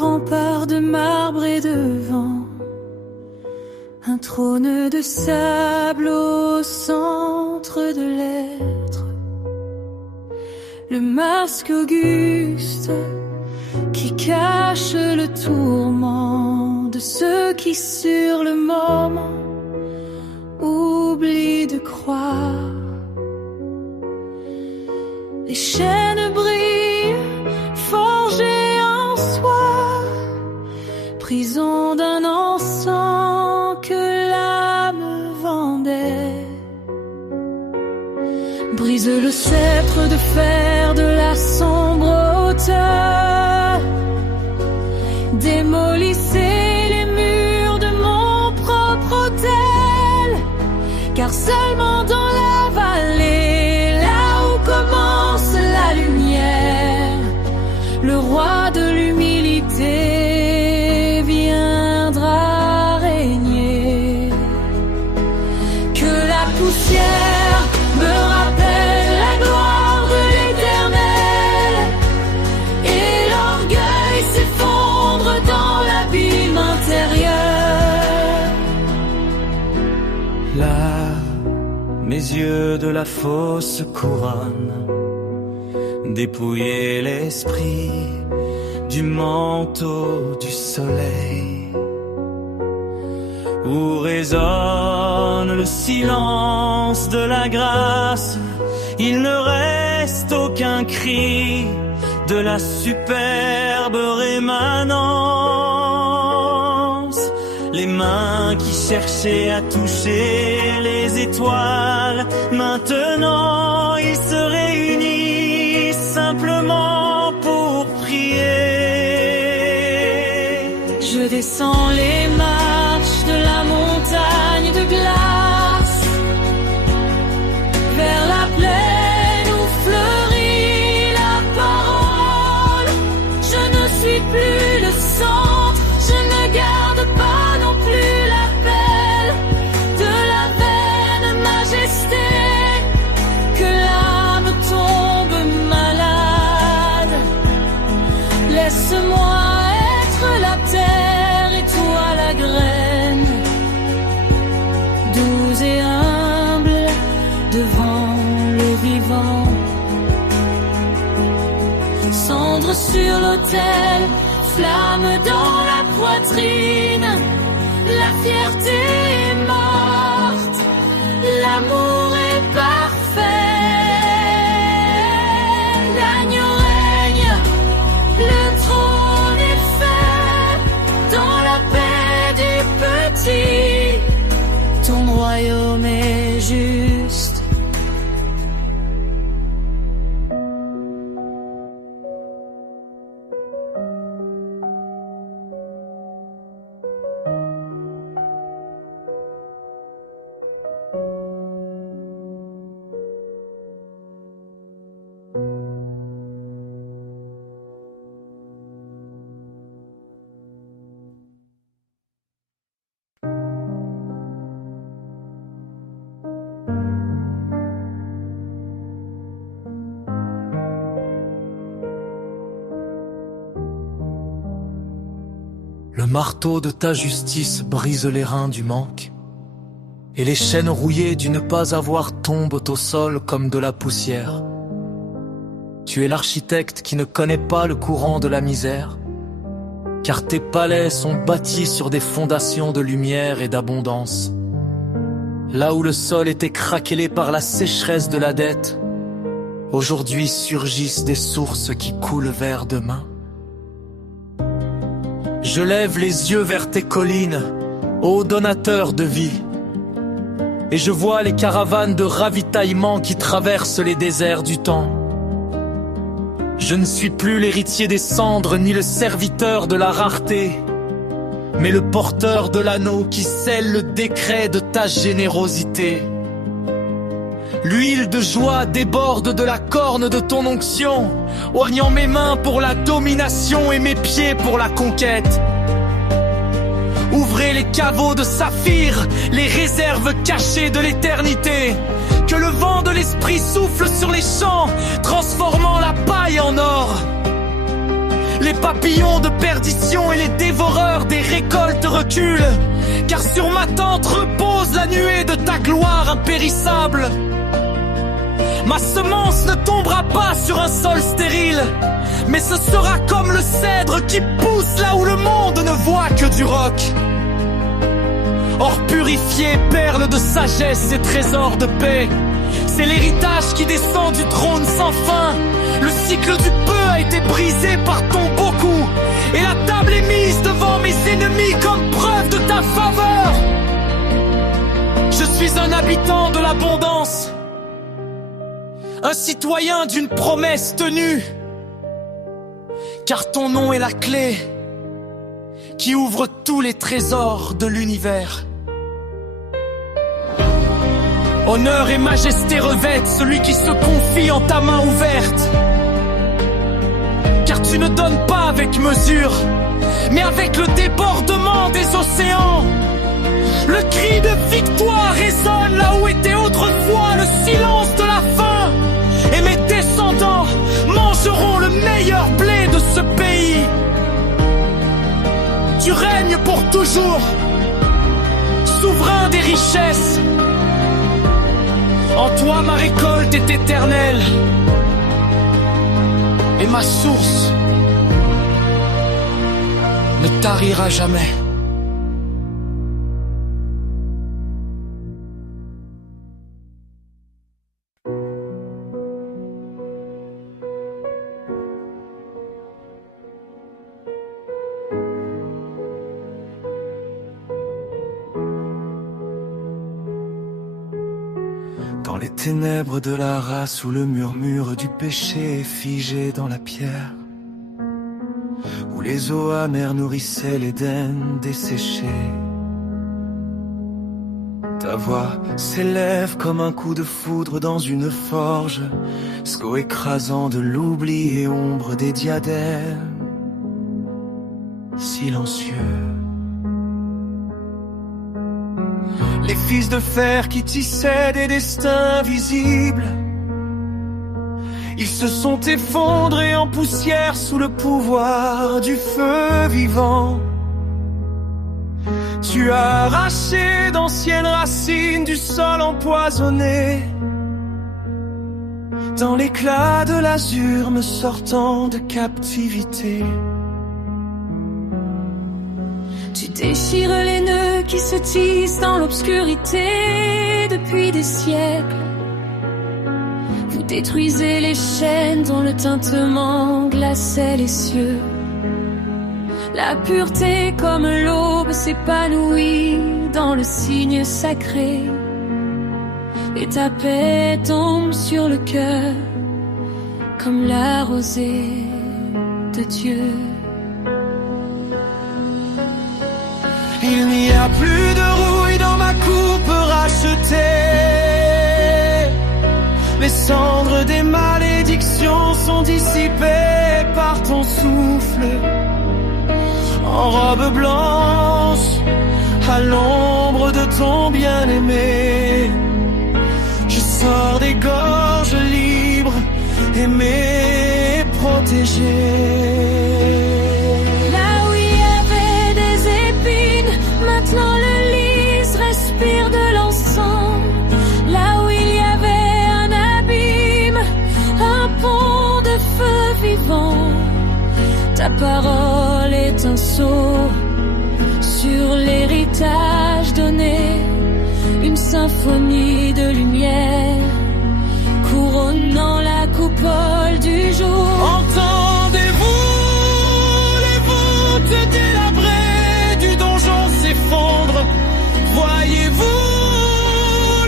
remparts de marbre et de vent, un trône de sable au centre de l'être, le masque auguste qui cache le tourment de ceux qui sur le moment oublient de croire. Les chaînes brillent, forgées en soi, prison d'un encens que l'âme vendait. Brise le sceptre de fer de la sombre hauteur, démolissez les murs de mon propre hôtel, car seulement dans la vallée, là où commence la lumière, le roi de l'humilité viendra régner. Que la poussière me rappelle la gloire de l'Éternel, et l'orgueil s'effondre dans l'abîme intérieur. Là, mes yeux de la fausse couronne, dépouiller l'esprit du manteau du soleil, où résonne le silence de la grâce. Il ne reste aucun cri de la superbe rémanence. Les mains qui cherchaient à toucher les étoiles, maintenant ils se réunissent simplement pour prier. Je descends les marches de la montagne de glace, vers la plaine où fleurit la parole. Je ne suis plus le centre, je ne garde pas non plus l'appel de la vaine majesté. Que l'âme tombe malade, laisse-moi être la terre et toi la graine, doux et humble devant le vivant. Cendre sur l'autel, flamme dans la poitrine, la fierté est morte, l'amour est parfait. L'agneau règne, le trône est fait, dans la paix du petit, ton royaume est juste. Le marteau de ta justice brise les reins du manque, et les chaînes rouillées du ne pas avoir tombent au sol comme de la poussière. Tu es l'architecte qui ne connaît pas le courant de la misère, car tes palais sont bâtis sur des fondations de lumière et d'abondance. Là où le sol était craquelé par la sécheresse de la dette, aujourd'hui surgissent des sources qui coulent vers demain. Je lève les yeux vers tes collines, ô donateur de vie, et je vois les caravanes de ravitaillement qui traversent les déserts du temps. Je ne suis plus l'héritier des cendres ni le serviteur de la rareté, mais le porteur de l'anneau qui scelle le décret de ta générosité. L'huile de joie déborde de la corne de ton onction, oignant mes mains pour la domination et mes pieds pour la conquête. Ouvrez les caveaux de saphir, les réserves cachées de l'éternité. Que le vent de l'esprit souffle sur les champs, transformant la paille en or. Les papillons de perdition et les dévoreurs des récoltes reculent, car sur ma tente repose la nuée de ta gloire impérissable. Ma semence ne tombera pas sur un sol stérile, mais ce sera comme le cèdre qui pousse là où le monde ne voit que du roc. Or purifié, perle de sagesse et trésor de paix, c'est l'héritage qui descend du trône sans fin. Le cycle du peu a été brisé par ton beaucoup, et la table est mise devant mes ennemis comme preuve de ta faveur. Je suis un habitant de l'abondance, un citoyen d'une promesse tenue, car ton nom est la clé qui ouvre tous les trésors de l'univers. Honneur et majesté revêtent celui qui se confie en ta main ouverte, car tu ne donnes pas avec mesure, mais avec le débordement des océans. Le cri de victoire résonne là où était autrefois le silence de la faim, et mes descendants mangeront le meilleur blé de ce pays. Tu règnes pour toujours, souverain des richesses. En toi ma récolte est éternelle, et ma source ne tarira jamais. Dans les ténèbres de la race où le murmure du péché est figé dans la pierre, où les eaux amères nourrissaient l'Éden desséché, ta voix s'élève comme un coup de foudre dans une forge, sceau écrasant de l'oubli et ombre des diadèmes, silencieux. Les fils de fer qui tissaient des destins visibles, ils se sont effondrés en poussière sous le pouvoir du feu vivant. Tu as arraché d'anciennes racines du sol empoisonné, dans l'éclat de l'azur me sortant de captivité. Tu déchires les nœuds qui se tissent dans l'obscurité depuis des siècles. Vous détruisez les chaînes dont le tintement glaçait les cieux. La pureté comme l'aube s'épanouit dans le signe sacré, et ta paix tombe sur le cœur comme la rosée de Dieu. Il n'y a plus de rouille dans ma coupe rachetée. Les cendres des malédictions sont dissipées par ton souffle. En robe blanche, à l'ombre de ton bien-aimé, je sors des gorges libres, aimées, protégées. Maintenant le lys respire de l'encens. Là où il y avait un abîme, un pont de feu vivant, ta parole est un sceau sur l'héritage donné, une symphonie de lumière couronnant la coupole du jour. Entendez-vous les voûtes délabrées s'effondre? Voyez-vous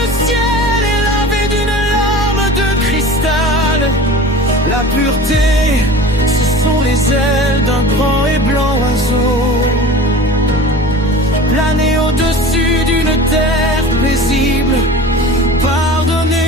le ciel est lavé d'une larme de cristal? La pureté, ce sont les ailes d'un grand et blanc oiseau, planer au-dessus d'une terre paisible. Pardonnez.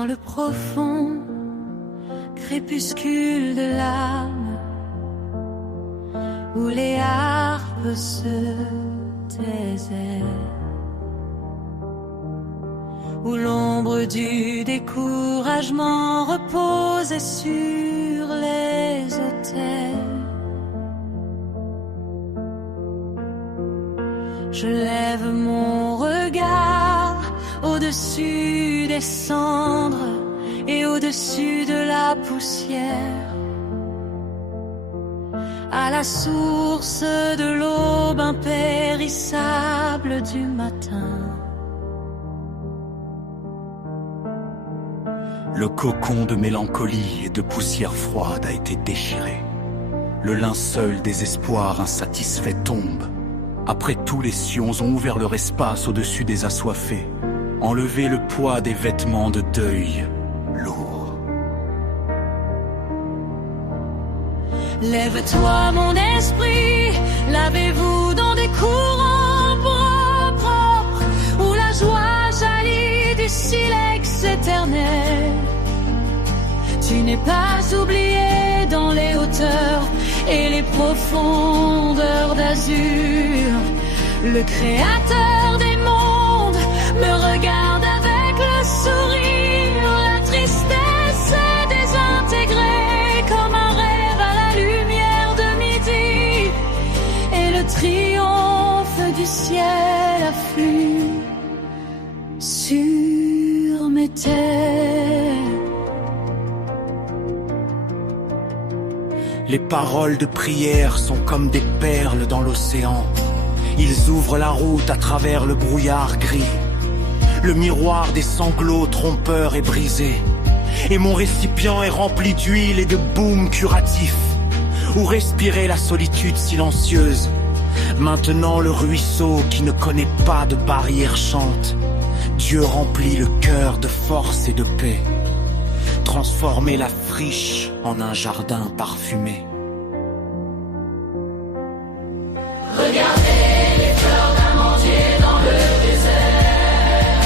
dans le profond crépuscule de l'âme, où les harpes se taisaient, où l'ombre du découragement reposait sur les autels. Je lève mon regard au-dessus des cendres et au-dessus de la poussière, à la source de l'aube impérissable du matin. Le cocon de mélancolie et de poussière froide a été déchiré. Le linceul des espoirs insatisfaits tombe. Après tous les sions ont ouvert leur espace au-dessus des assoiffés, enlevé le poids des vêtements de deuil lourds. Lève-toi mon esprit, lavez-vous dans des courants propres, où la joie jaillit du silex éternel. Tu n'es pas oublié dans les hauteurs et les profondeurs d'azur. Le créateur des mondes me regarde avec le sourire. La tristesse est désintégrée comme un rêve à la lumière de midi, et le triomphe du ciel afflue sur mes têtes. Les paroles de prière sont comme des perles dans l'océan. Ils ouvrent la route à travers le brouillard gris. Le miroir des sanglots trompeurs est brisé, et mon récipient est rempli d'huile et de baume curatif, où respirer la solitude silencieuse. Maintenant le ruisseau qui ne connaît pas de barrière chante. Dieu remplit le cœur de force et de paix, transformer la friche en un jardin parfumé. Regardez les fleurs d'amandier dans le désert,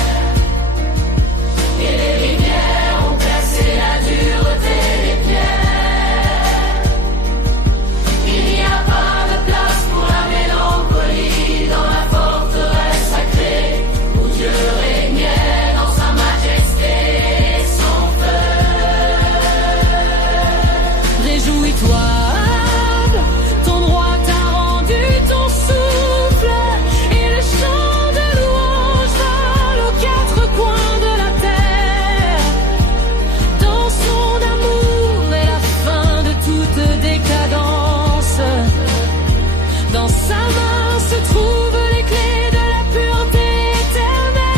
et les rivières ont percé la dureté des pierres. Il n'y a pas de place pour la mélancolie dans la forteresse sacrée, où Dieu régnait dans sa majesté et son feu. Réjouis-toi, ton droit t'a rendu ton souffle, et le chant de louange vole aux quatre coins de la terre. Dans son amour est la fin de toute décadence. Dans sa main se trouvent les clés de la pureté éternelle.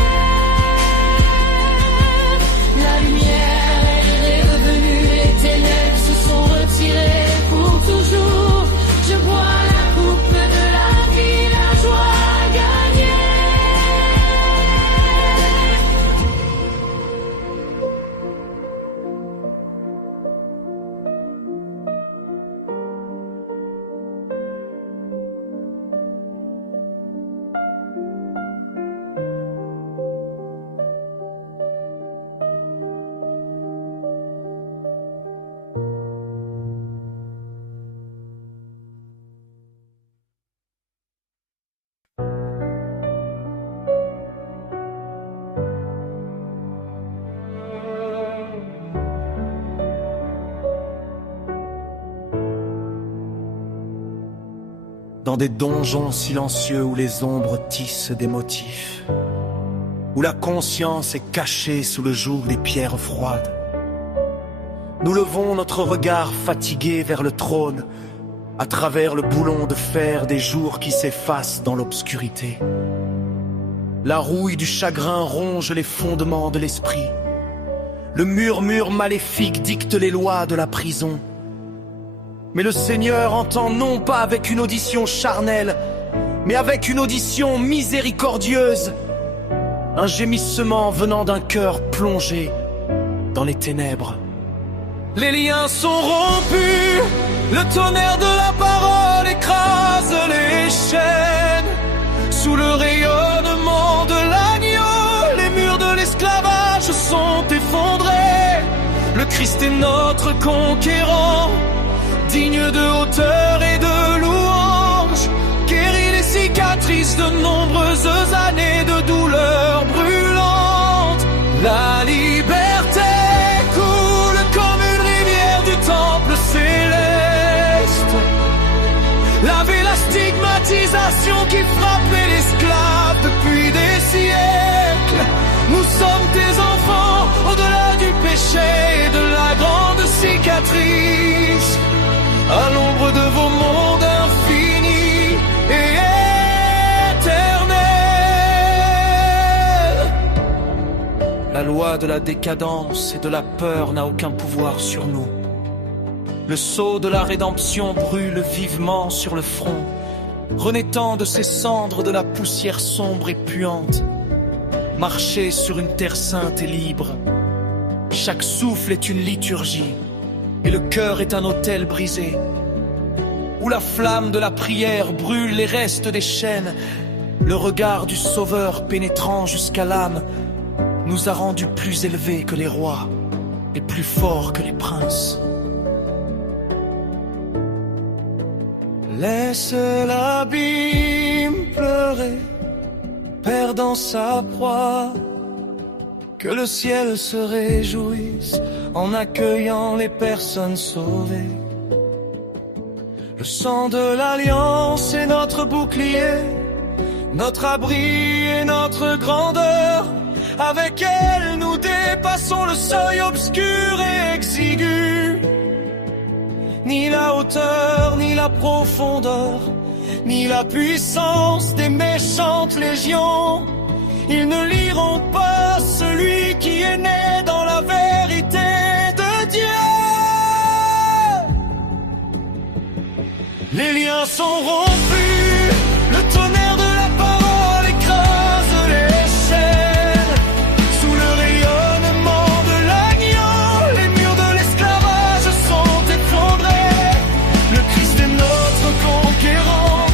La lumière est revenue, les ténèbres se sont retirées pour toujours. Je bois la coupe de la vie, la joie gagnée. Dans des donjons silencieux où les ombres tissent des motifs, où la conscience est cachée sous le joug des pierres froides, nous levons notre regard fatigué vers le trône, à travers le boulon de fer des jours qui s'effacent dans l'obscurité. La rouille du chagrin ronge les fondements de l'esprit. Le murmure maléfique dicte les lois de la prison. Mais le Seigneur entend non pas avec une audition charnelle, mais avec une audition miséricordieuse. Un gémissement venant d'un cœur plongé dans les ténèbres. Les liens sont rompus, le tonnerre de la parole écrase les chaînes. Sous le rayonnement de l'agneau, les murs de l'esclavage sont effondrés. est notre conquérant, digne de hauteur et de louange, guérit les cicatrices de nombreuses années de douleurs brûlantes. La liberté coule comme une rivière du temple céleste. Laver la stigmatisation qui frappait l'esclave depuis des siècles. Nous sommes tes enfants au-delà du péché et de la grande cicatrice, à l'ombre de vos mondes infinis et éternels. La loi de la décadence et de la peur n'a aucun pouvoir sur nous. Le sceau de la rédemption brûle vivement sur le front, renaîtant de ses cendres de la poussière sombre et puante. Marcher sur une terre sainte et libre, chaque souffle est une liturgie, et le cœur est un autel brisé, où la flamme de la prière brûle les restes des chaînes. Le regard du Sauveur pénétrant jusqu'à l'âme nous a rendus plus élevés que les rois et plus forts que les princes. Laisse l'abîme pleurer, perdant sa proie, que le ciel se réjouisse en accueillant les personnes sauvées. Le sang de l'alliance est notre bouclier, notre abri et notre grandeur. Avec elle, nous dépassons le seuil obscur et exigu. Ni la hauteur, ni la profondeur, ni la puissance des méchantes légions, ils ne liront pas celui qui est né dans la vérité de Dieu. Les liens sont rompus, le tonnerre de la parole écrase les chaînes. Sous le rayonnement de l'agneau, les murs de l'esclavage sont effondrés. Le Christ est notre conquérant,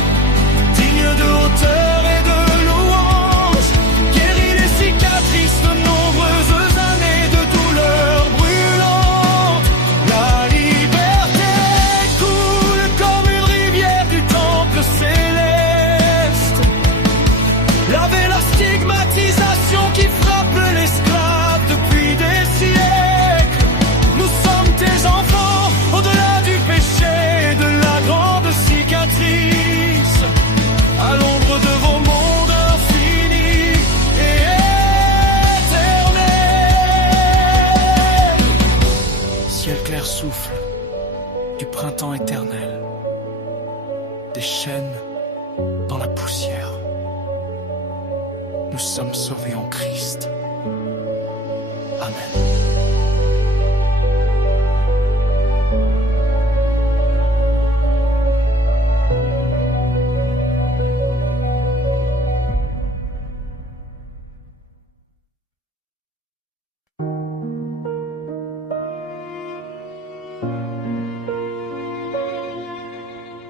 digne de hauteur et de louange, guérit les cicatrices de nombreuses années de douleurs brûlantes. La liberté coule comme une rivière du temple céleste. Laver la stigmatisation qui frappe l'esclave depuis des siècles. Nous sommes tes enfants au-delà du péché et de la grande cicatrice, à l'ombre de vos mondes infinis et éternels. Ciel clair souffle du printemps éternel, des chaînes dans la poussière. Nous sommes sauvés en Christ. Amen.